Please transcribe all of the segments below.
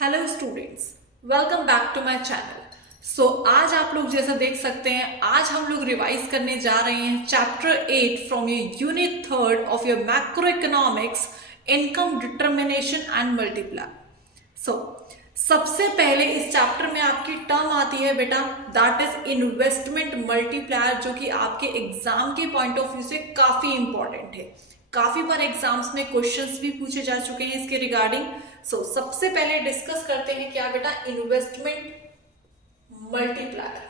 Hello students, welcome back to my channel. So आज आप लोग जैसा देख सकते हैं, आज हम लोग रिवाइज करने जा रहे हैं chapter 8 from your unit 3 of your macro economics, income determination and multiply. So सबसे पहले इस चैप्टर में आपकी टर्म आती है बेटा, दैट इज इन्वेस्टमेंट मल्टीप्लायर, जो कि आपके एग्जाम के पॉइंट ऑफ व्यू से काफी इंपॉर्टेंट है। काफी बार एग्जाम्स में क्वेश्चंस भी पूछे जा चुके हैं इसके रिगार्डिंग। सो सबसे पहले डिस्कस करते हैं क्या बेटा, इन्वेस्टमेंट मल्टीप्लायर।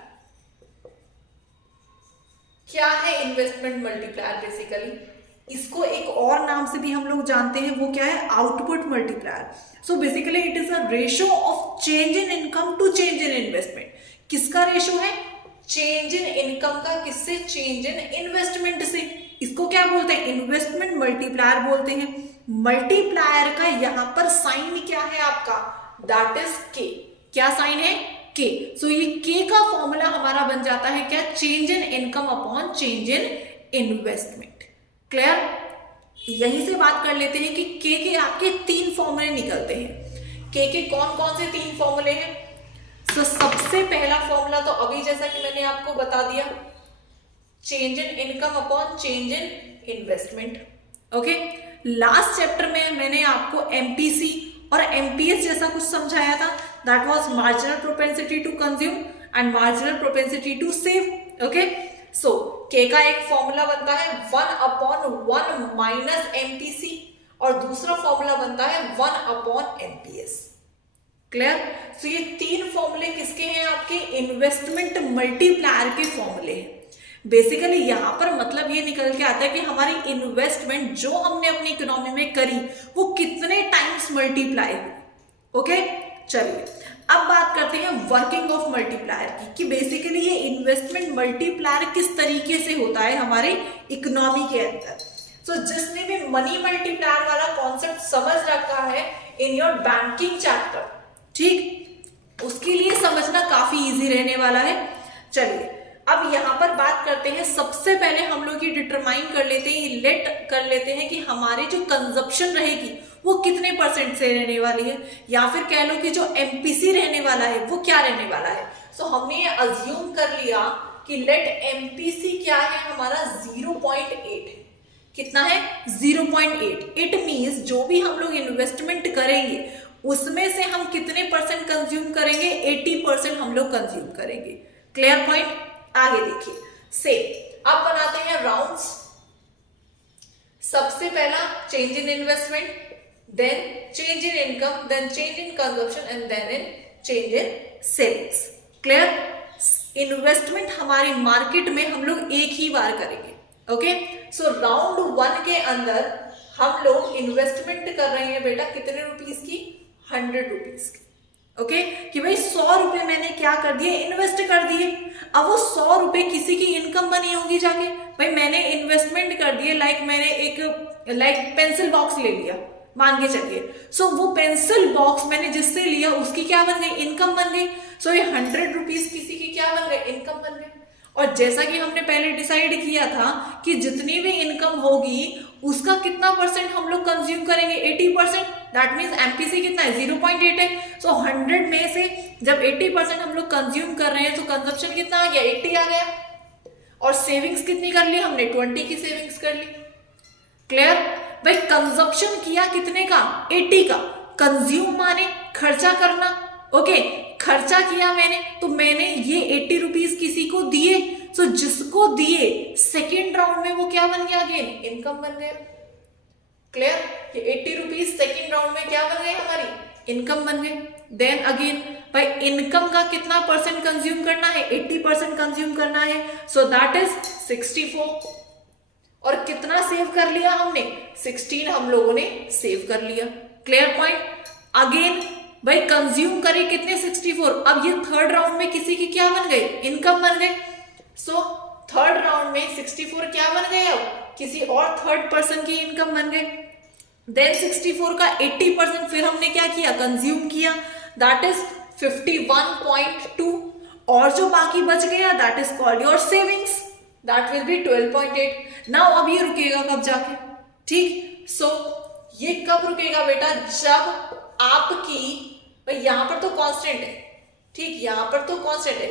क्या है इन्वेस्टमेंट मल्टीप्लायर? बेसिकली इसको एक और नाम से भी हम लोग जानते हैं, वो क्या है? Output multiplier. So basically it is a ratio of change in income to change in investment. किसका रेशो है? चेंज इन इनकम का। किससे? चेंज इन इन्वेस्टमेंट से। इसको क्या बोलते हैं? इन्वेस्टमेंट मल्टीप्लायर बोलते हैं। मल्टीप्लायर का यहां पर साइन क्या है आपका? दैट इज के। क्या साइन है? के। सो ये के का फॉर्मूला हमारा बन जाता है क्या? Change in income upon change in investment. Clear? यहीं से बात कर लेते हैं कि के आपके तीन फॉर्मूले निकलते हैं। के कौन कौन से तीन फॉर्मूले हैं? तो सबसे पहला फॉर्मूला तो अभी जैसा कि मैंने आपको बता दिया, change in income upon change in investment. Okay, last chapter में मैंने आपको एमपीसी और एमपीएस जैसा कुछ समझाया था, that was marginal propensity to consume and marginal propensity to save. Okay, so के का एक फॉर्मूला बनता है 1/1 माइनस एमपीसी और दूसरा फॉर्मूला बनता है 1/एमपीएस। क्लियर? सो ये तीन फॉर्मूले किसके हैं? आपके इन्वेस्टमेंट मल्टीप्लायर के फॉर्मूले हैं। बेसिकली यहां पर मतलब ये निकल के आता है कि हमारी इन्वेस्टमेंट जो हमने अपनी इकोनॉमी में करी वो कितने टाइम्स मल्टीप्लाई हुई। ओके, चलिए अब बात करते हैं वर्किंग ऑफ मल्टीप्लायर की, कि बेसिकली ये इन्वेस्टमेंट मल्टीप्लायर किस तरीके से होता है हमारे इकोनॉमी के अंदर। सो जिसने भी मनी मल्टीप्लायर वाला कॉन्सेप्ट समझ रखा है इन योर बैंकिंग चैप्टर, ठीक, उसके लिए समझना काफी इजी रहने वाला है। चलिए अब यहां पर बात करते हैं, सबसे पहले हम लोग ये डिटरमाइन कर लेते हैं, लेट कर लेते हैं कि हमारी जो कंजप्शन रहेगी वो कितने परसेंट से रहने वाली है, या फिर कह लो कि जो एमपीसी रहने वाला है वो क्या रहने वाला है। सो हमने ये अज्यूम कर लिया कि लेट एमपीसी क्या है हमारा 0.8 है। कितना है? 0.8। इट मींस जो भी हम लोग इन्वेस्टमेंट करेंगे उसमें से हम कितने परसेंट कंज्यूम करेंगे? 80% हम लोग कंज्यूम करेंगे। Clear point? आगे देखिए, से अब बनाते हैं राउंड्स। सबसे पहला change in investment, then change in income, then change in consumption and then in change in savings. Clear? Investment हमारी मार्केट में हम लोग एक ही बार करेंगे। ओके, सो राउंड 1 के अंदर हम लोग इन्वेस्टमेंट कर रहे हैं बेटा कितने रुपीस की? 100 रुपीज की। ओके, कि भाई 100 रुपए मैंने क्या कर दिए? इन्वेस्ट कर दिए। अब वो 100 रुपए किसी की इनकम बनी होगी जाके, भाई मैंने इन्वेस्टमेंट कर दिए, मैंने एक पेंसिल बॉक्स ले लिया मान के चलिए। सो वो पेंसिल बॉक्स मैंने जिससे लिया उसकी क्या बन गई? इनकम बन गई। सो ये 100 रुपीज किसी की क्या बन गई? इनकम बन गई। और जैसा कि हमने पहले डिसाइड किया था कि जितनी भी इनकम होगी उसका कितना परसेंट हम लोग कंज्यूम करेंगे? 80%। दैट मीन्स एमपीसी कितना है? 0.8 है। सो 100 में से जब 80% हम लोग कंज्यूम कर रहे हैं तो कंजप्शन कितना आ गया? 80 आ गया। और सेविंग्स कितनी कर ली हमने? 20 की सेविंग्स कर ली। क्लियर? भाई कंजप्शन किया कितने का? 80 का। कंज्यूम माने खर्चा करना। ओके, खर्चा किया मैंने, तो मैंने ये 80 रुपीज किसी को दिए। सो जिसको दिए सेकेंड राउंड में वो क्या बन गया? अगेन इनकम बन गया। क्लियर? ये 80 रुपीज सेकेंड राउंड में क्या बन गई? हमारी इनकम बन गई। देन अगेन भाई इनकम का कितना परसेंट कंज्यूम करना है? 80% कंज्यूम करना है। So that is 64। और कितना सेव कर लिया हमने? 16 हम लोगों ने सेव कर लिया। Clear point? अगेन भाई कंज्यूम करे कितने? 64। अब ये थर्ड राउंड में किसी की क्या बन गई? इनकम बन गई। सो थर्ड राउंड में 64 क्या बन गए? अब किसी और थर्ड पर्सन की इनकम बन गई। देन 64 का 80% फिर हमने क्या किया? कंज्यूम किया, दैट इज 51.2। और जो बाकी बच गया that is called your savings, that will be 12.8। Now अब ये रुकेगा कब जाके? ठीक, सो ये कब रुकेगा बेटा? जब आपकी भाई यहाँ पर तो कांस्टेंट है, ठीक, यहाँ पर तो कांस्टेंट है,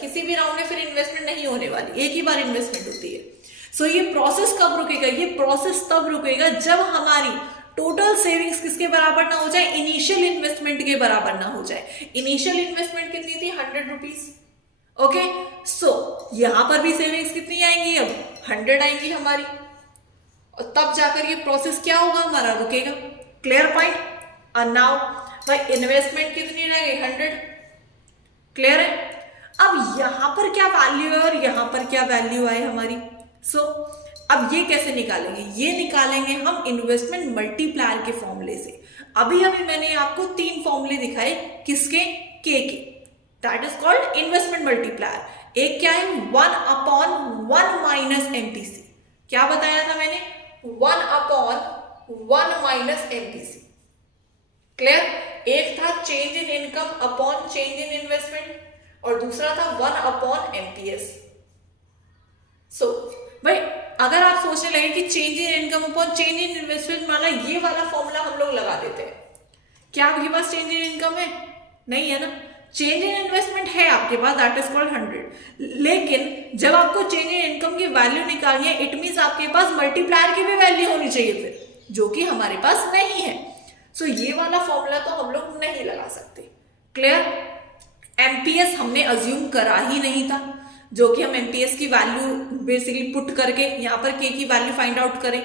किसी भी राउंड में फिर इन्वेस्टमेंट नहीं होने वाली, एक ही बार इन्वेस्टमेंट होती है। सो ये प्रोसेस कब रुकेगा, ये प्रोसेस तब रुकेगा जब हमारी टोटल सेविंग्स किसके बराबर ना हो जाए, इनिशियल इन्वेस्टमेंट के बराबर ना हो जाए। इनिशियल इन्वेस्टमेंट कितनी थी, 100 रुपीज। ओके, सो यहां पर भी सेविंग्स कितनी आएंगी, अब 100 आएंगी हमारी, और तब जाकर ये प्रोसेस क्या होगा, हमारा रुकेगा। Clear point. और नाउ भाई इन्वेस्टमेंट कितनी रह गई, 100। क्लियर है। अब यहां पर क्या वैल्यू है और यहां पर क्या वैल्यू आए हमारी। सो अब ये कैसे निकालेंगे, ये निकालेंगे हम इन्वेस्टमेंट मल्टीप्लायर के फॉर्मूले से। अभी मैंने आपको 3 फॉर्मूले दिखाए, किसके, के, that is called investment multiplier. एक क्या है, 1/1 माइनस एमपीसी। क्या बताया था मैंने, 1/1 माइनस एमपीसी। क्लियर। एक था change in income upon change in investment, और दूसरा था 1/एमपीएस। सो भाई अगर आप सोचने लगे कि change in income upon change in investment वाला ये वाला फॉर्मूला हम लोग लगा देते हैं, क्या आपके पास चेंज इन इनकम है, नहीं है ना। चेंज इन इन्वेस्टमेंट है आपके पास, दैट इज कॉल्ड 100। लेकिन जब आपको चेंज इन इनकम की वैल्यू निकालनी है, इट मींस आपके पास मल्टीप्लायर की भी वैल्यू होनी चाहिए फिर, जो कि हमारे पास नहीं है। सो ये वाला फॉर्मूला तो हम लोग नहीं लगा सकते। क्लियर। एमपीएस हमने अज्यूम करा ही नहीं था, जो कि हम एमपीएस की वैल्यू बेसिकली पुट करके यहां पर के की वैल्यू फाइंड आउट करें।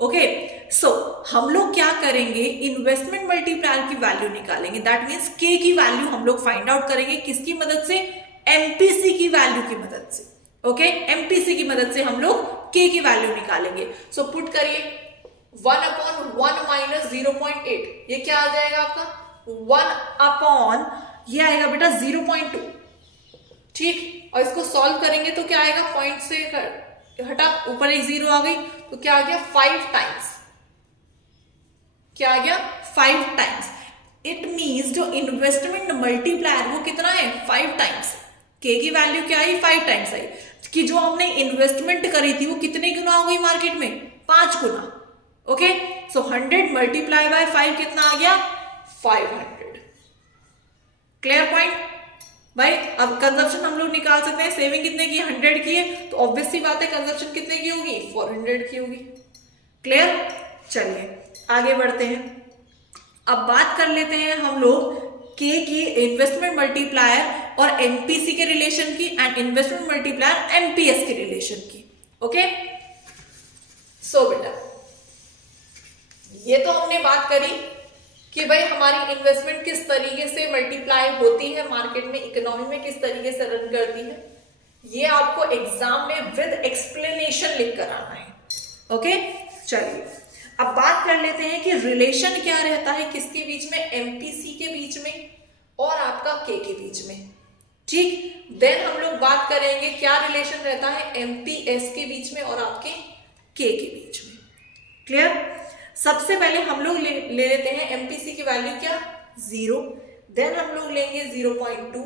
ओके, सो हम लोग क्या करेंगे, इन्वेस्टमेंट मल्टीप्लायर की वैल्यू निकालेंगे, दैट मींस के की वैल्यू हम लोग फाइंड आउट करेंगे, किसकी मदद से, एमपीसी की वैल्यू की मदद से। ओके, एमपीसी की मदद से हम लोग के की वैल्यू निकालेंगे। सो पुट करिए 1/1 माइनस 0.8, ये क्या आ जाएगा आपका, 1/, ये आएगा बेटा 0.2। ठीक, और इसको सॉल्व करेंगे तो क्या आएगा, पॉइंट से हटा ऊपर एक 0 आ गई, तो क्या आ गया 5 टाइम्स। क्या आ गया, 5 टाइम्स। इट मींस जो इन्वेस्टमेंट मल्टीप्लायर वो कितना है, 5 टाइम्स। के की वैल्यू क्या आई, 5 टाइम्स आई, कि जो हमने इन्वेस्टमेंट करी थी वो कितने गुना हो गई मार्केट में, 5 गुना। ओके, सो 100 मल्टीप्लाई बाय 5 कितना आ गया, 500। Clear point. भाई अब कंजप्शन हम लोग निकाल सकते हैं, सेविंग कितने की, 100 की है, तो ऑब्वियस सी बात है कंजप्शन कितने की होगी, 400 की होगी। क्लियर। चलिए आगे बढ़ते हैं। अब बात कर लेते हैं हम लोग के की इन्वेस्टमेंट मल्टीप्लायर और एमपीसी के रिलेशन की, एंड इन्वेस्टमेंट मल्टीप्लायर एमपीएस के रिलेशन की। ओके, सो बेटा ये तो हमने बात करी कि भाई हमारी इन्वेस्टमेंट किस तरीके से मल्टीप्लाई होती है मार्केट में, इकोनॉमी में किस तरीके से रन करती है, ये आपको एग्जाम में विद एक्सप्लेनेशन लिख कर आना है। ओके, चलिए अब बात कर लेते हैं कि रिलेशन क्या रहता है किसके बीच में, एमपीसी के बीच में और आपका के बीच में। ठीक, देन हम लोग बात करेंगे क्या रिलेशन रहता है एमपीएस के बीच में और आपके के बीच में। क्लियर। सबसे पहले हम लोग ले लेते हैं एमपीसी की वैल्यू क्या, 0, देन हम लोग लेंगे 0.2,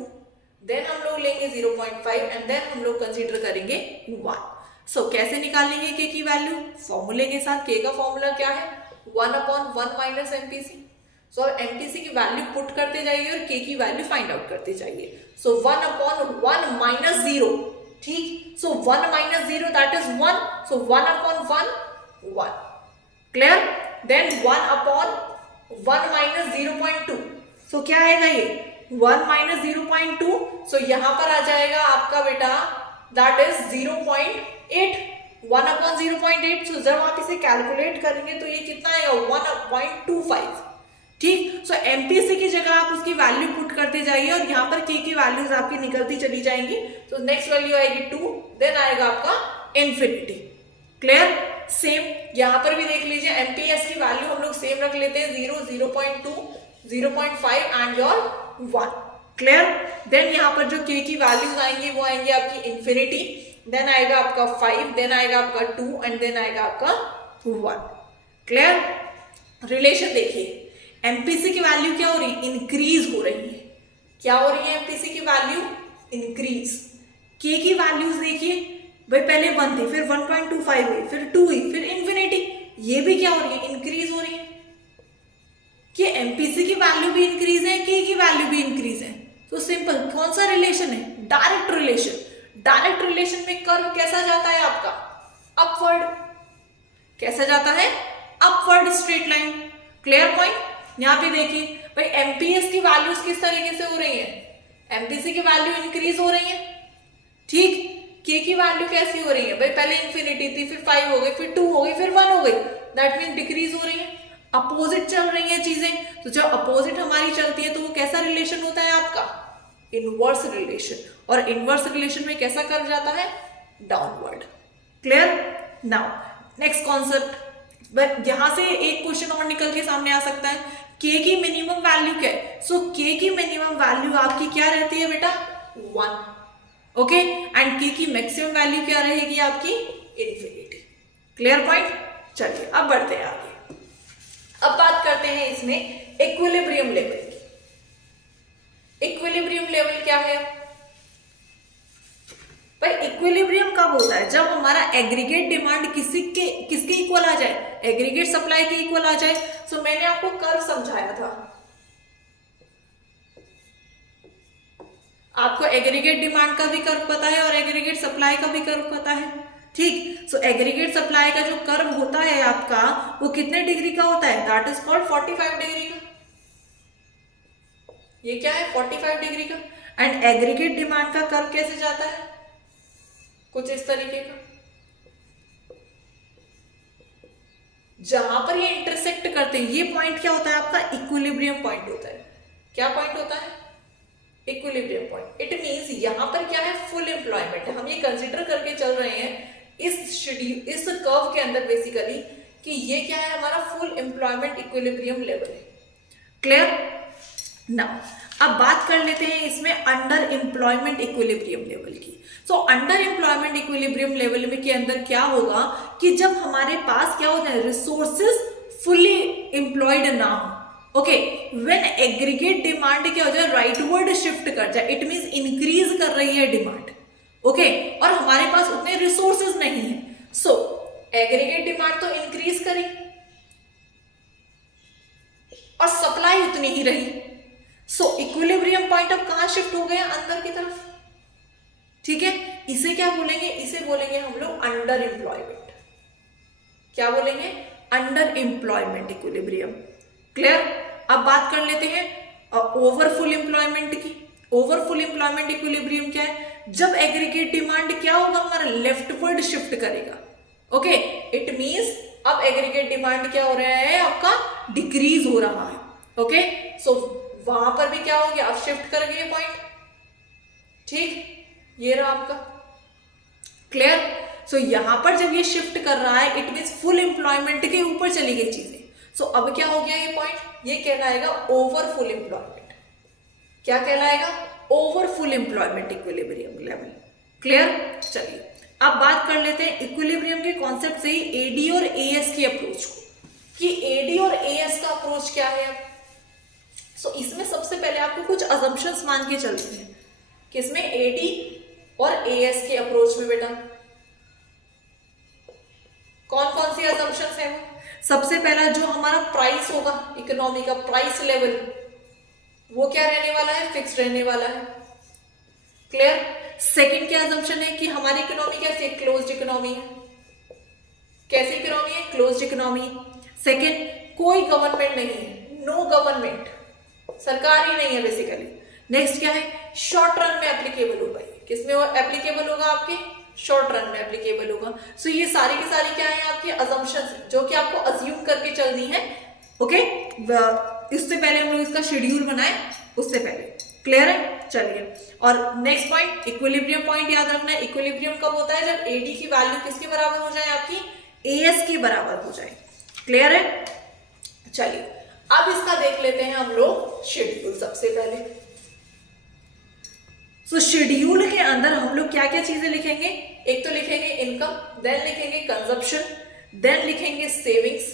देन हम लोग लेंगे 0.5, एंड देन हम लोग कंसीडर करेंगे 1। सो कैसे निकालेंगे के की वैल्यू, फॉर्मूले के साथ। के का फॉर्मूला क्या है, 1/1 माइनस एमपीसी। सो एमपीसी की वैल्यू पुट करते जाइए और के की वैल्यू फाइंड आउट करते जाइए। सो 1/1 माइनस 0, ठीक, so 1 minus 0 that is 1, so 1/1 1। Clear. Then 1/1 minus 0.2, so क्या आएगा ये 1 माइनस 0.2, सो यहां पर आ जाएगा आपका बेटा दैट इज 0.8, 1/0.8। सो जब आप इसे कैलकुलेट करेंगे तो ये कितना आएगा 1.25। ठीक, सो एमपीसी की जगह आप उसकी वैल्यू पुट करते जाइए और यहाँ पर के की वैल्यूज आपकी निकलती चली जाएंगी। तो नेक्स्ट वैल्यू आएगी 2, देन आएगा आपका इन्फिनिटी। क्लियर। सेम यहां पर भी देख लीजिए, एमपीएस की वैल्यू हम लोग सेम रख लेते हैं, 0, 0.2, 0.5 एंड योर 1। क्लियर। देन यहां पर जो के की वैल्यूज आएंगी वो आएंगी आपकी इन्फिनिटी, देन आएगा आपका 5, देन आएगा आपका 2, एंड देन आएगा आपका 1। क्लियर। रिलेशन देखिए, एमपीसी की वैल्यू क्या हो रही है, इंक्रीज हो रही है। क्या हो रही है एमपीसी की वैल्यू, इंक्रीज। के की वैल्यूज देखिए भाई, पहले 1 थी, फिर 1.25 हुई, फिर 2 हुई, फिर इन्फिनिटी, ये भी क्या हो रही है, इंक्रीज हो रही है। कि एमपीसी की वैल्यू भी इंक्रीज है, के की वैल्यू भी इंक्रीज है। तो सिंपल कौन सा रिलेशन है? Direct relation. डायरेक्ट रिलेशन में कर्व कैसा जाता है आपका? अपवर्ड। कैसा जाता है? Upward straight line. Clear point? यहां पे देखिए भाई एमपीएस की वैल्यूज किस तरीके से हो रही है? एमपीसी की वैल्यू इंक्रीज हो रही है, ठीक। के की वैल्यू कैसी हो रही है भाई? पहले इंफिनिटी थी, फिर 5 हो गई, फिर 2 हो गई, फिर 1 हो गई, दैट मीन डिक्रीज हो रही है, अपोजिट चल रही है चीजें। तो जब अपोजिट हमारी चलती है तो वो कैसा रिलेशन होता है आपका? Inverse relation. और इनवर्स रिलेशन में कैसा कर्व जाता है? Downward. Clear? Now next concept, यहां से एक क्वेश्चन और निकल के सामने आ सकता है, के की मिनिमम वैल्यू क्या है? सो के की मिनिमम वैल्यू आपकी क्या रहती है बेटा? 1। ओके, एंड के की मैक्सिमम वैल्यू क्या रहेगी आपकी? इन्फिनिटी। Clear point? चलिए अब बढ़ते हैं आगे। अब बात करते हैं इसमें इक्विलिब्रियम लेवल की। इक्विलिब्रियम लेवल क्या है भाई? इक्विलिब्रियम कब होता है? जब हमारा एग्रीगेट डिमांड किसके इक्वल आ जाए? एग्रीगेट सप्लाई के इक्वल आ जाए। सो मैंने आपको कर्व समझाया था, आपको एग्रीगेट डिमांड का भी कर्व पता है और एग्रीगेट सप्लाई का भी कर्व पता है, ठीक। सो एग्रीगेट सप्लाई का जो कर्व होता है आपका वो कितने डिग्री का होता है? दैट इज कॉल्ड 45 डिग्री का। ये क्या है? 45 डिग्री का। एंड एग्रीगेट डिमांड का कर्व कैसे जाता है? कुछ इस तरीके का। जहां पर ये इंटरसेक्ट करते हैं, ये पॉइंट क्या होता है आपका? इक्विलिब्रियम पॉइंट होता है। क्या पॉइंट होता है? Equilibrium point. इट मींस यहां पर क्या है? Full employment. हम ये कंसीडर करके चल रहे हैं इस कर्व के अंदर बेसिकली कि ये क्या है? हमारा फुल एम्प्लॉयमेंट इक्विलिब्रियम लेवल है। क्लियर? नाउ अब बात कर लेते हैं इसमें अंडर एम्प्लॉयमेंट इक्विलिब्रियम लेवल की। So under employment equilibrium level में के अंदर क्या होगा कि जब हमारे पास क्या होता है? रिसोर्सेज फुल्ली एम्प्लॉयड ना हो, ओके, व्हेन एग्रीगेट डिमांड क्या हो जाए? राइटवर्ड शिफ्ट कर जाए, इट मींस इंक्रीज कर रही है डिमांड, ओके, और हमारे पास उतने रिसोर्सेज नहीं है। सो एग्रीगेट डिमांड तो इंक्रीज करी और सप्लाई उतनी ही रही। सो इक्विलिब्रियम पॉइंट अब कहां शिफ्ट हो गया? अंदर की तरफ, ठीक है। इसे क्या बोलेंगे? इसे बोलेंगे हम लोग अंडर एम्प्लॉयमेंट। क्या बोलेंगे? Under employment equilibrium. क्लियर? अब बात कर लेते हैं ओवरफुल एम्प्लॉयमेंट की। ओवरफुल एम्प्लॉयमेंट इक्विलिब्रियम क्या है? जब एग्रीगेट डिमांड क्या होगा? हमारा लेफ्टवर्ड शिफ्ट करेगा, ओके, इट मींस अब एग्रीगेट डिमांड क्या हो रहा है आपका? डिक्रीज हो रहा है, ओके। सो वहां पर भी क्या हो गया? अब शिफ्ट कर गए पॉइंट, ठीक, ये रहा आपका। क्लियर? सो यहां पर जब ये शिफ्ट कर रहा है इट मींस फुल एम्प्लॉयमेंट के ऊपर चली गई चीजें। सो अब क्या हो गया ये पॉइंट? ये कहलाएगा ओवरफुल एम्प्लॉयमेंट। क्या कहलाएगा? Overfull employment equilibrium level. Clear? चलिए अब बात कर लेते हैं इक्विलिब्रियम के कॉन्सेप्ट से ही एडी और एएस की अप्रोच को, कि एडी और एएस का अप्रोच क्या है। सो इसमें सबसे पहले आपको कुछ अजम्पशंस मान के चलते हैं, किसमें? एडी और एएस के अप्रोच में। बेटा कौन कौन सी अजम्पशंस है वो? सबसे पहला जो हमारा प्राइस होगा, इकोनॉमी का प्राइस लेवल, वो क्या रहने वाला है? फिक्स रहने वाला है। क्लियर? सेकंड क्या अजम्पशन है कि हमारी इकोनॉमी कैसी है? क्लोज्ड इकोनॉमी है। कैसी इकोनॉमी है? Closed economy. सेकंड, कोई गवर्नमेंट नहीं है, नो गवर्नमेंट, सरकार ही नहीं है बेसिकली। नेक्स्ट क्या है? शॉर्ट रन में एप्लीकेबल होगा। किसमें एप्लीकेबल होगा? आपके शॉर्ट रन में एप्लीकेबल होगा। सो ये सारी की सारी क्या है? आपकी अजम्पशंस जो कि आपको अज्यूम करके चलनी है, ओके। इससे पहले हम लोग इसका शेड्यूल बनाए, उससे पहले। क्लियर है? चलिए, और नेक्स्ट पॉइंट इक्विलिब्रियम पॉइंट याद रखना है। इक्विलिब्रियम कब होता है? जब एडी की वैल्यू किसके बराबर हो जाए? आपकी एएस के बराबर हो जाए। क्लियर है? चलिए अब इसका देख लेते हैं हम लोग शेड्यूल। सबसे पहले सो शेड्यूल के अंदर हम लोग क्या क्या चीजें लिखेंगे? एक तो लिखेंगे इनकम, देन लिखेंगे कंजप्शन, देन लिखेंगे सेविंग्स,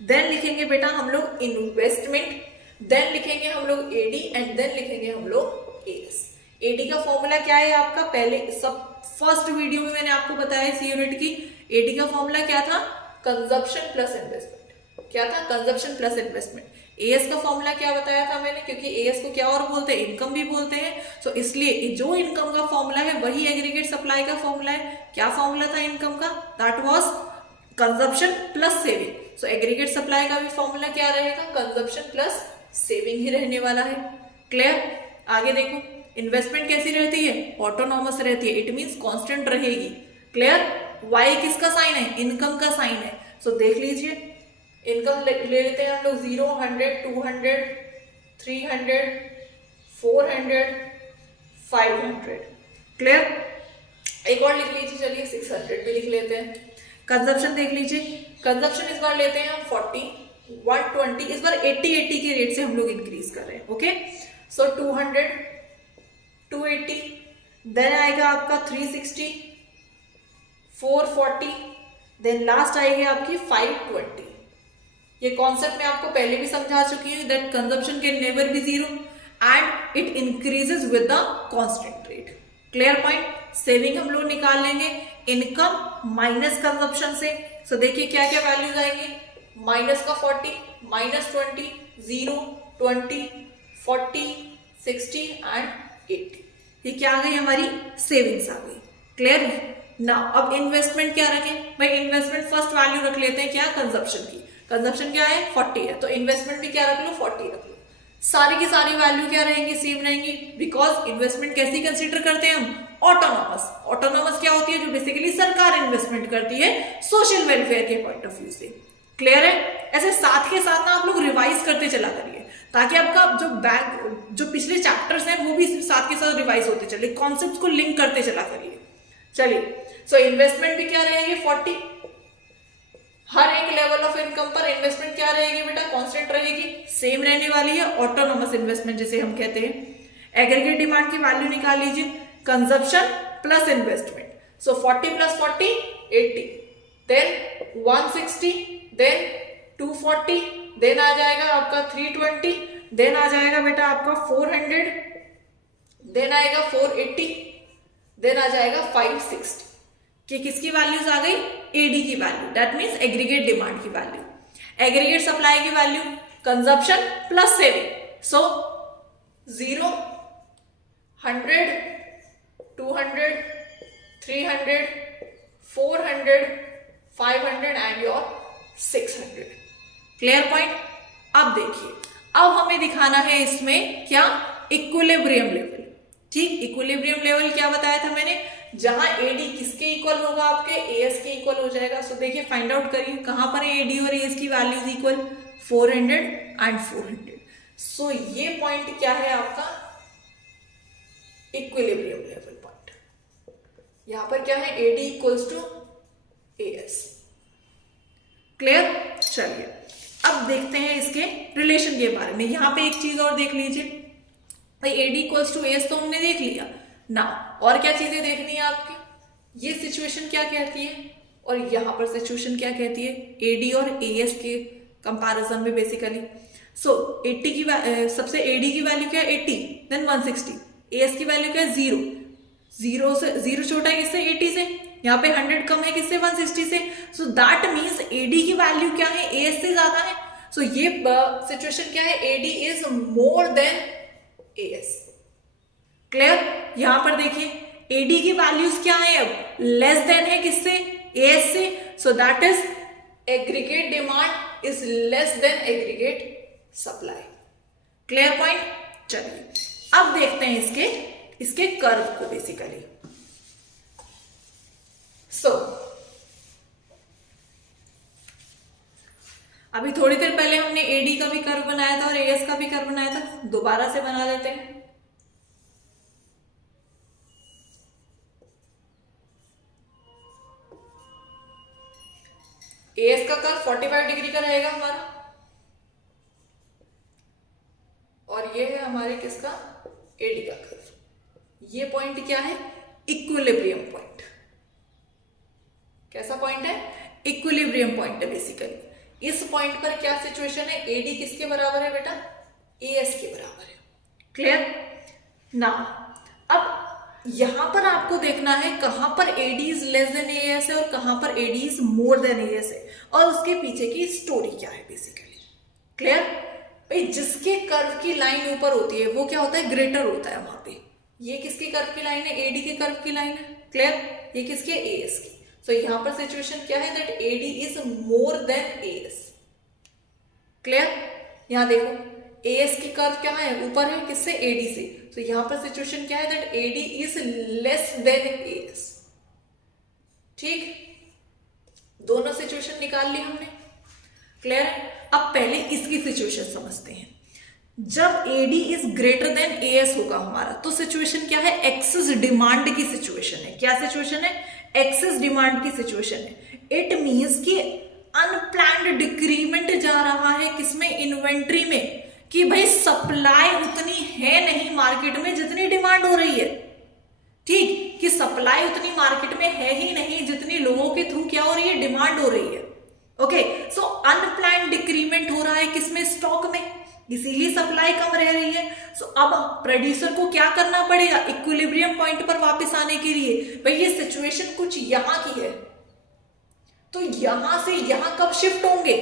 देन लिखेंगे बेटा हम लोग इन्वेस्टमेंट, देन लिखेंगे हम लोग एडी एंड देन लिखेंगे हम लोग एएस। एडी का फॉर्मूला क्या है आपका? पहले फर्स्ट वीडियो में मैंने आपको बताया इस यूनिट की। एडी का फॉर्मूला क्या था? Consumption plus investment. क्या था? Consumption plus investment. एएस का फॉर्मूला क्या बताया था मैंने, क्योंकि एएस को क्या और बोलते हैं, इनकम भी बोलते हैं। सो इसलिए जो इनकम का फॉर्मूला है वही एग्रीगेट सप्लाई का फॉर्मूला है। क्या फॉर्मूला था इनकम का, that was consumption plus saving. So aggregate supply का भी फॉर्मूला क्या रहेगा, कंजप्शन प्लस सेविंग ही रहने वाला है। क्लियर। आगे देखो, इन्वेस्टमेंट कैसी रहती है, ऑटोनॉमस रहती है, इट मींस कांस्टेंट रहेगी। क्लियर। वाई किसका साइन है, इनकम का साइन है। सो देख लीजिए, इनकम ले लेते हैं हम लोग 0, 100, 200, 300, 400, 500। क्लियर। एक और लिख लीजिए, चलिए 600 भी लिख लेते हैं। कंजप्शन देख लीजिए, कंजप्शन इस बार लेते हैं हम 40, 120, इस बार 80 के रेट से हम लोग इंक्रीज कर रहे हैं। ओके। सो 200, 280, देन आएगा आपका 360, 440, देन लास्ट आएगी आपकी 520। ये कॉन्सेप्ट मैं आपको पहले भी समझा चुकी हूँ, that consumption can never be zero and it increases with the constant rate. Clear point. Saving हम लोग निकाल लेंगे इनकम माइनस कंजप्शन से। सो देखिए क्या क्या वैल्यूज आएंगे, माइनस का 40, -20, 0, 20, 40, 60 एंड 80। ये क्या आ गई, हमारी सेविंग्स आ गई। क्लियर। ना अब इन्वेस्टमेंट क्या रखें भाई, इन्वेस्टमेंट फर्स्ट वैल्यू रख लेते हैं क्या, कंजप्शन की। कंजप्शन क्या है, 40 है, तो इन्वेस्टमेंट भी क्या रख लो, 40 रख लो। सारी की सारी वैल्यू क्या रहेंगी, सेम रहेंगी, बिकॉज इन्वेस्टमेंट कैसी कंसीडर करते हैं हम, ऑटोनॉमस। ऑटोनॉमस क्या होती है, जो बेसिकली सरकार इन्वेस्टमेंट करती है सोशल वेलफेयर के पॉइंट ऑफ व्यू से। क्लियर है। ऐसे साथ के साथ ना आप लोग रिवाइज करते चला करिए, ताकि आपका जो पिछले चैप्टर्स हैं वो भी साथ के साथ रिवाइज होते चले, कॉन्सेप्ट्स को लिंक करते चला करिए। चलिए, सो इन्वेस्टमेंट भी क्या रहेगी, 40। हर एक लेवल ऑफ इनकम पर इन्वेस्टमेंट क्या रहेगी बेटा, कांस्टेंट रहेगी, सेम रहने वाली है, ऑटोनॉमस इन्वेस्टमेंट जिसे हम कहते हैं। एग्रीगेट डिमांड की वैल्यू निकाल लीजिए, कंजप्शन प्लस इन्वेस्टमेंट। सो 40 + 40 80, देन 160, देन 240, देन आ जाएगा आपका 320, देन आ जाएगा बेटा आपका 400, देन आएगा 480, देन आ जाएगा 560। कि किसकी वैल्यूज आ गई, एडी की value, that means aggregate demand की वैल्यू। एग्रीगेट सप्लाई की value consumption plus saving. So 0, 100, 200, 300, 400, 500 and your 600। Clear point. अब देखिए, अब हमें दिखाना है इसमें क्या, इक्विलिब्रियम लेवल। ठीक, इक्विलिब्रियम लेवल क्या बताया था मैंने, जहां एडी किसके इक्वल होगा, आपके एएस के इक्वल हो जाएगा। सो देखिए, फाइंड आउट करिए कहां पर है एडी और एएस की वैल्यूज इक्वल, 400 एंड 400। सो ये पॉइंट क्या है आपका, इक्विलिब्रियम लेवल पॉइंट। यहां पर क्या है, AD equals to AS. Clear. चलिए, अब देखते हैं इसके रिलेशन के बारे में। यहां पे एक चीज और देख लीजिए भाई, एडी इक्वल्स टू एएस तो हमने देख लिया ना, और क्या चीजें देखनी है आपकी, ये सिचुएशन क्या कहती है और यहां पर सिचुएशन क्या कहती है, एडी और एएस के कंपैरिजन में बेसिकली। सो 80 की सबसे एडी की वैल्यू क्या है, 80, देन 160, एएस की वैल्यू क्या है, 0। 0 छोटा है किससे, 80 से, यहाँ पे 100 कम है किससे, 160 से। सो दैट मीन्स एडी की वैल्यू क्या है, एएस से ज्यादा है। सो ये सिचुएशन क्या है, AD is more than AS. Clear. यहां पर देखिए, एडी की वैल्यूज क्या है, अब लेस देन है किससे, एएस से। So that is aggregate demand is less than aggregate supply. Clear point. चलिए, अब देखते हैं इसके कर्व को बेसिकली। सो अभी थोड़ी देर पहले हमने एडी का भी कर्व बनाया था और एएस का भी कर्व बनाया था, दोबारा से बना लेते हैं। एएस का कर्व 45 डिग्री का रहेगा हमारा, और ये है हमारे किसका, एडी का कर्व। ये पॉइंट क्या है, इक्विलिब्रियम पॉइंट। कैसा पॉइंट है, इक्विलिब्रियम पॉइंट है बेसिकली। इस पॉइंट पर क्या सिचुएशन है, एडी किसके बराबर है बेटा, एएस के बराबर है। क्लियर ना। अब यहां पर आपको देखना है कहां पर AD is less than AS है और कहां पर AD is more than AS है, और उसके पीछे की स्टोरी क्या है बेसिकली। क्लियर। भाई जिसके कर्व की लाइन ऊपर होती है वो क्या होता है, ग्रेटर होता है वहां पे। ये किसके कर्व की लाइन है, एडी के कर्व की लाइन है, क्लियर। ये किसकी है, एएस की। सो यहां पर सिचुएशन क्या है, that AD is more than AS, clear. यहां देखो एएस की कर्व क्या है, ऊपर है, किससे, एडी से। तो यहां पर सिचुएशन क्या है, that AD is less than AS, ठीक। दोनों सिचुएशन निकाल ली हमने, क्लियर है। अब पहले इसकी सिचुएशन समझते हैं। जब AD is greater than AS होगा हमारा, तो सिचुएशन क्या है, एक्सेस डिमांड की सिचुएशन है। क्या सिचुएशन है, एक्सेस डिमांड की सिचुएशन है। इट मींस कि अनप्लैन्ड डिक्रीमेंट जा रहा है किसमें, इन्वेंट्री में, कि भाई सप्लाई उतनी है नहीं मार्केट में जितनी डिमांड हो रही है, ठीक, कि सप्लाई उतनी मार्केट में है ही नहीं जितनी लोगों के थ्रू क्या हो रही है, डिमांड हो रही है। ओके, सो अनप्लैन्ड डिक्रीमेंट हो रहा है किसमें, स्टॉक में, इसीलिए सप्लाई कम रह रही है। सो अब प्रोड्यूसर को क्या करना पड़ेगा, इक्विलिब्रियम पॉइंट पर वापस आने के लिए। भाई ये सिचुएशन कुछ यहां की है, तो यहां से यहां कब शिफ्ट होंगे,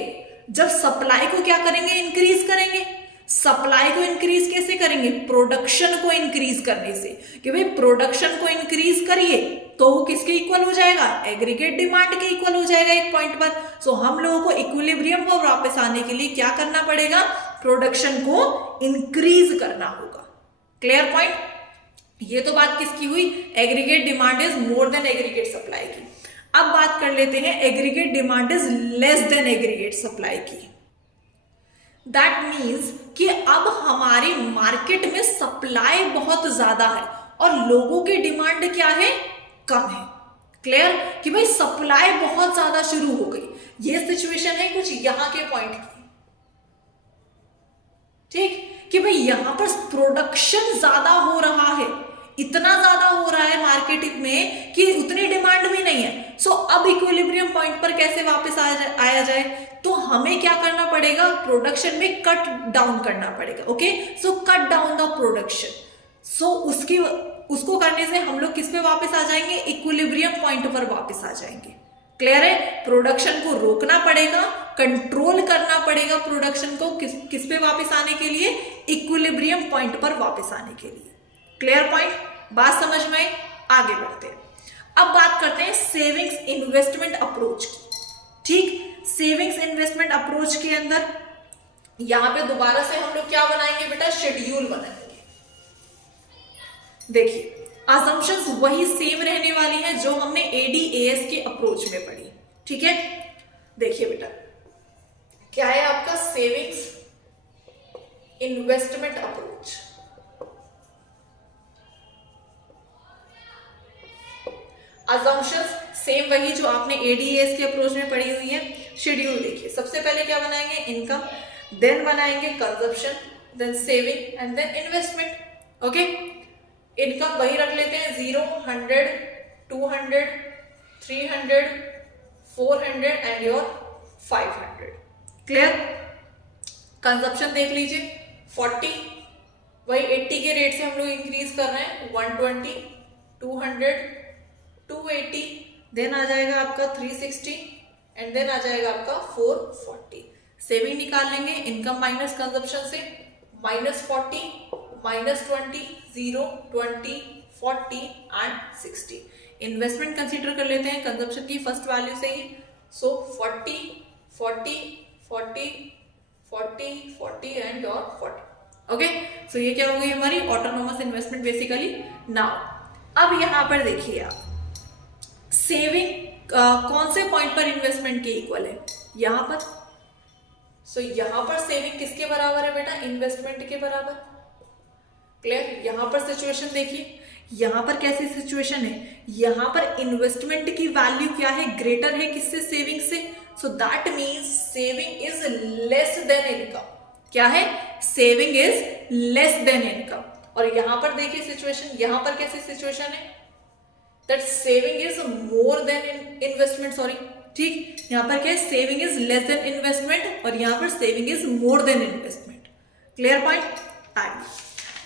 जब सप्लाई को क्या करेंगे, इंक्रीज करेंगे। सप्लाई को इंक्रीज कैसे करेंगे, प्रोडक्शन को इंक्रीज करने से, कि भाई प्रोडक्शन को इंक्रीज करिए तो वो किसके इक्वल हो जाएगा, एग्रीगेट डिमांड के इक्वल हो जाएगा एक पॉइंट पर। सो हम लोगों को इक्विलिब्रियम पर वापस आने के लिए क्या करना पड़ेगा, प्रोडक्शन को इंक्रीज करना होगा, क्लियर पॉइंट। ये तो बात किसकी हुई, aggregate demand is more than aggregate supply की। अब बात कर लेते हैं aggregate demand is less than aggregate supply की। दैट मीन्स कि अब हमारी मार्केट में सप्लाई बहुत ज्यादा है और लोगों की डिमांड क्या है, कम है, क्लियर, कि भाई सप्लाई बहुत ज्यादा शुरू हो गई। ये सिचुएशन है कुछ यहां के पॉइंट की, ठीक, कि भाई यहां पर प्रोडक्शन ज्यादा हो रहा है, इतना ज्यादा हो रहा है मार्केट में कि उतनी डिमांड भी नहीं है। सो अब इक्विलिब्रियम पॉइंट पर कैसे वापस आया जाए, तो हमें क्या करना पड़ेगा, प्रोडक्शन में कट डाउन करना पड़ेगा। Okay, so cut down the production. So उसको करने से हम लोग किस पे वापस आ जाएंगे, इक्विलिब्रियम पॉइंट पर वापस आ जाएंगे, क्लियर है। प्रोडक्शन को रोकना पड़ेगा, कंट्रोल करना पड़ेगा प्रोडक्शन को, किस पे वापस आने के लिए, इक्विलिब्रियम पॉइंट पर वापस आने के लिए, क्लियर पॉइंट। बात समझ में, आगे बढ़ते हैं। अब बात करते हैं सेविंग्स इन्वेस्टमेंट अप्रोच की, ठीक। सेविंग्स इन्वेस्टमेंट अप्रोच के अंदर यहां पे दोबारा से हम लोग क्या बनाएंगे बेटा, शेड्यूल बनाएंगे। देखिए असम्पशंस वही सेम रहने वाली हैं जो हमने एडीएएस के अप्रोच में पढ़ी, ठीक है। देखिए बेटा क्या है आपका savings investment approach. Assumptions same वही जो आपने एडीएएस के अप्रोच में पढ़ी हुई है। शेड्यूल देखिए, सबसे पहले क्या बनाएंगे, इनकम, देन बनाएंगे consumption, then saving and then investment. Okay, income वही रख लेते हैं 0, 100, 200, 300, 400 एंड योर 500, क्लियर। कंजप्शन देख लीजिए 40, वही 80 के रेट से हम लोग इंक्रीज कर रहे हैं, 120, 200, 280, देन आ जाएगा आपका 360 एंड देन आ जाएगा आपका 440। सेविंग निकाल लेंगे, इनकम माइनस कंजप्शन से, -40, -20, 0, 20, 40 एंड 60। इन्वेस्टमेंट कंसीडर कर लेते हैं कंजप्शन की फर्स्ट वैल्यू से ही। सो 40, 40, 40, 40, 40 एंड और 40। ओके, सो ये क्या हो गई हमारी ऑटोनोमस इन्वेस्टमेंट बेसिकली। नाउ अब यहां पर देखिए आप सेविंग कौन से पॉइंट पर इन्वेस्टमेंट के इक्वल है, यहां पर। सो यहां पर सेविंग किसके बराबर है बेटा, इन्वेस्टमेंट के बराबर, क्लियर। यहां पर सिचुएशन देखिए, यहां पर कैसी सिचुएशन है, यहां पर इन्वेस्टमेंट की वैल्यू क्या है, ग्रेटर है किससे, सेविंग से। So that means saving is less then income. क्या है, saving is less then income. और यहां पर देखिए सिचुएशन, यहां पर कैसी सिचुएशन है, that saving is more than investment, sorry, ठीक। यहां पर क्या है, saving is less than investment और यहां पर saving is more than investment, clear point.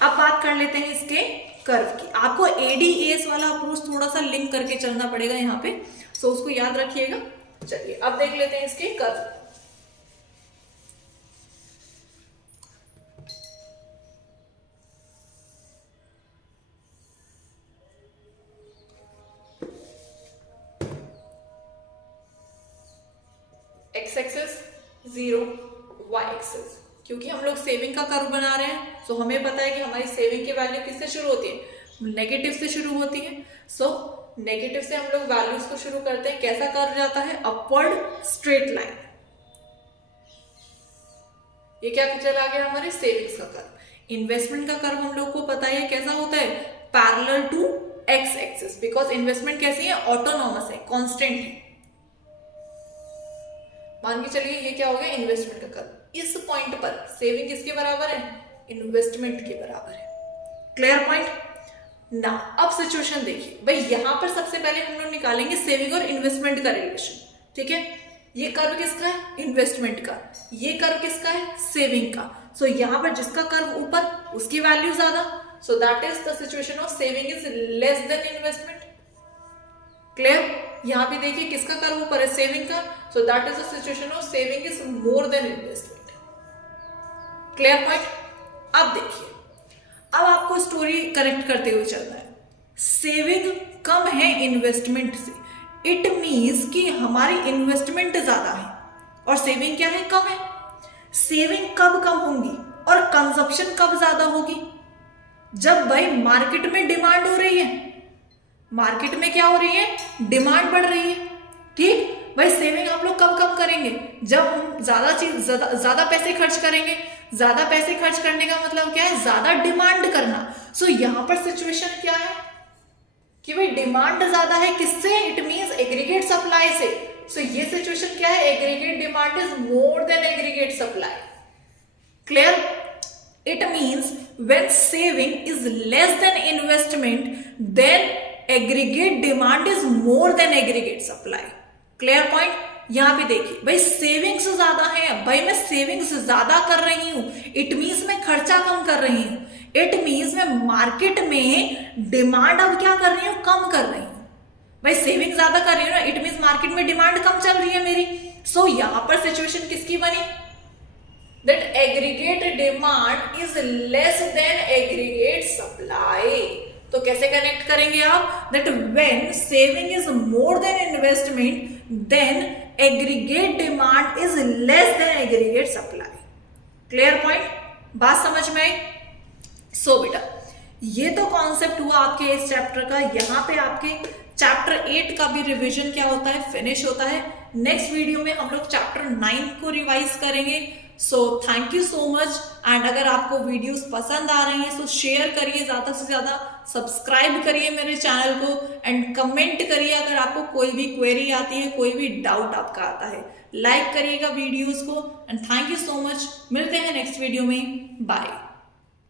अब बात कर लेते हैं इसके कर्व की। आपको एडीएएस वाला अप्रोच थोड़ा सा लिंक करके चलना पड़ेगा यहाँ पे, सो उसको याद रखिएगा। चलिए अब देख लेते हैं इसके curve. X axis, 0 Y axis. क्योंकि हम लोग सेविंग का कर्व बना रहे हैं, सो हमें पता है कि हमारी सेविंग की वैल्यू किससे शुरू होती है, नेगेटिव से शुरू होती है। सो नेगेटिव से हम लोग वैल्यूज को शुरू करते हैं। कैसा कर्व जाता है, अपवर्ड स्ट्रेट लाइन। ये क्या चला गया, हमारे सेविंग्स का कर्व। इन्वेस्टमेंट का कर्व हम लोग को पता है कैसा होता है, parallel to X axis, because investment कैसी है, ऑटोनॉमस है, कांस्टेंट है। मान के चलिए ये क्या हो गया, इन्वेस्टमेंट का कर्व। इस पॉइंट पर सेविंग किसके बराबर है, इन्वेस्टमेंट के बराबर है। क्लियर पॉइंट ना। अब सिचुएशन देखिए भाई, यहां पर सबसे पहले हम लोग निकालेंगे सेविंग और इन्वेस्टमेंट का रिलेशन, ठीक है। ये कर्व किसका है, इन्वेस्टमेंट का। ये कर्व किसका है, सेविंग का। सो यहां पर जिसका कर्व ऊपर उसकी वैल्यू ज्यादा, so that is the situation of saving is less than investment. Clear. यहां पे देखिए किसका कर्व ऊपर है, सेविंग का, so that is the situation of saving is more than investment. Clear point. अब देखिए, अब आपको स्टोरी करेक्ट करते हुए चलना है। सेविंग कम है इन्वेस्टमेंट से, इट मीन्स कि हमारी इन्वेस्टमेंट ज्यादा है और सेविंग क्या है, कम है। सेविंग कब कम होंगी और कंजप्शन कब ज्यादा होगी, जब भाई मार्केट में डिमांड हो रही है। मार्केट में क्या हो रही है, डिमांड बढ़ रही है, ठीक। भाई सेविंग आप लोग कब कम करेंगे, जब हम ज्यादा पैसे खर्च करेंगे। ज्यादा पैसे खर्च करने का मतलब क्या है, ज्यादा डिमांड करना। सो यहां पर सिचुएशन क्या है कि भाई डिमांड ज्यादा है, किससे, इट मींस एग्रीगेट सप्लाई से। सो ये सिचुएशन क्या है, aggregate demand is more than aggregate supply. Clear. It means when saving is less than investment, then aggregate demand is more than aggregate supply. Clear point. यहां पे देखिए भाई savings ज्यादा है, भाई मैं सेविंग्स ज्यादा कर रही हूं, इट मींस मैं खर्चा कम कर रही हूं। इट मींस मैं मार्केट में डिमांड अब क्या कर रही हूं, कम कर रही हूं। भाई सेविंग ज्यादा कर रही हूं ना, इट मींस मार्केट में डिमांड कम चल रही है मेरी। सो यहां पर सिचुएशन किसकी बनी, that aggregate demand is less than aggregate supply. तो कैसे कनेक्ट करेंगे आप, that when saving is more than investment, then aggregate demand is less than aggregate supply. Clear point, बात समझ में आई। सो बेटा ये तो कॉन्सेप्ट हुआ आपके इस चैप्टर का। यहाँ पे आपके चैप्टर 8 का भी रिवीजन क्या होता है, फिनिश होता है। नेक्स्ट वीडियो में हम लोग चैप्टर 9 को रिवाइज करेंगे। So thank you so much. And अगर आपको वीडियोस पसंद आ रही हैं तो शेयर करिए ज्यादा से ज्यादा, सब्सक्राइब करिए मेरे चैनल को एंड कमेंट करिए अगर आपको कोई भी क्वेरी आती है, कोई भी डाउट आपका आता है। लाइक करिएगा वीडियोस को and thank you so much. मिलते हैं नेक्स्ट वीडियो में, बाय।